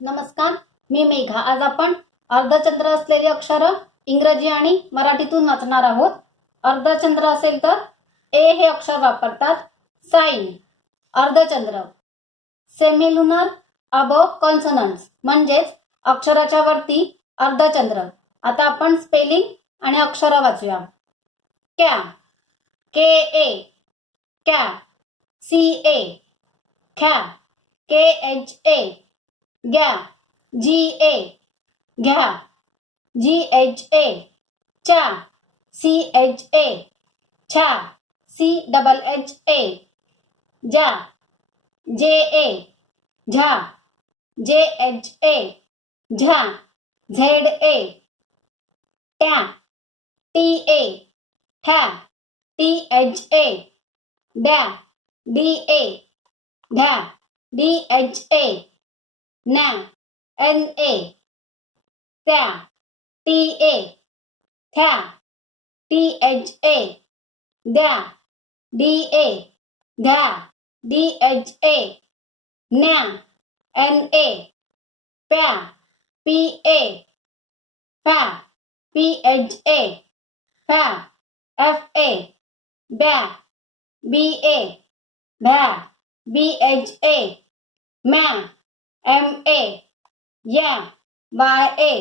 नमस्कार, मी मेघा. आज आपण अर्धचंद्र असलेली अक्षरं इंग्रजी आणि मराठीतून वाचणार आहोत. अर्धचंद्र असेल तर ए हे अक्षर वापरतात. साइन. अर्धचंद्र. सेमिलुनर अबोव कॉन्सोनन्ट्स म्हणजेच अक्षराच्या वरती अर्धचंद्र. आता आपण स्पेलिंग आणि अक्षर वाचूया. कॅ, के ए, कॅ. C A, ख्या, K H A, ग्या. जी ए, घ्या. जी एच ए, च्या. सी एच ए, छ्या. सी डबल एच ए, ज्या. जे ए, झ्या. जे एच ए, झ्या. झेड ए, ट्या. टी ए, ठ्या. टी एच ए, डॅ. डी ए, ढ्या. डी एच ए, न्या. एन ए, त्या. टी ए, थ्या. टी एच ए, द्या. डी ए, द्या. डी एच ए, न्या. एन ए, प्या. पी ए, फॅ. पी एच ए, फॅ. एफ ए, ब्या. बी ए, भ्या. बी एच ए, म्या. एम ए, या. Y A,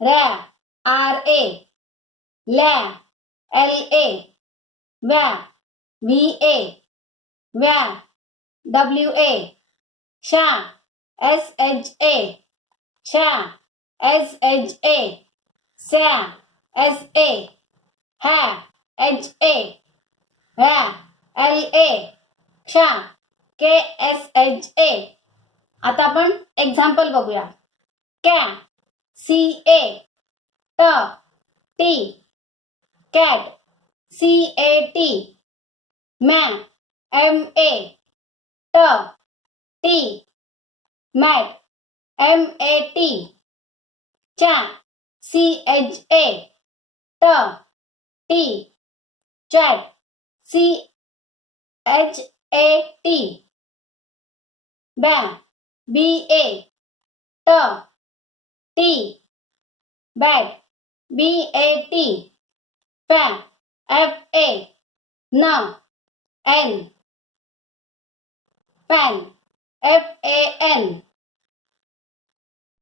रॅ. आर ए, ल्या. एल ए, व्या. व्ही ए, व्या. डब्ल्यू ए, शा. एस एच ए, शा. एस एच ए, स्या. एस ए, हॅ. एच ए, व्या. एल ए, क्षा. K S H A. आता आपण एक्झाम्पल बघूया. कॅ, सी ए, ट. T, cat. C A T, मॅ. एम ए, ट. T, mat. M A T, च्या. सी एच ए, ट. T, chat. C H A T, ब्या. बी ए, ट. T, bat. B A T, फॅ. एफ ए, न. N, fan. F A N,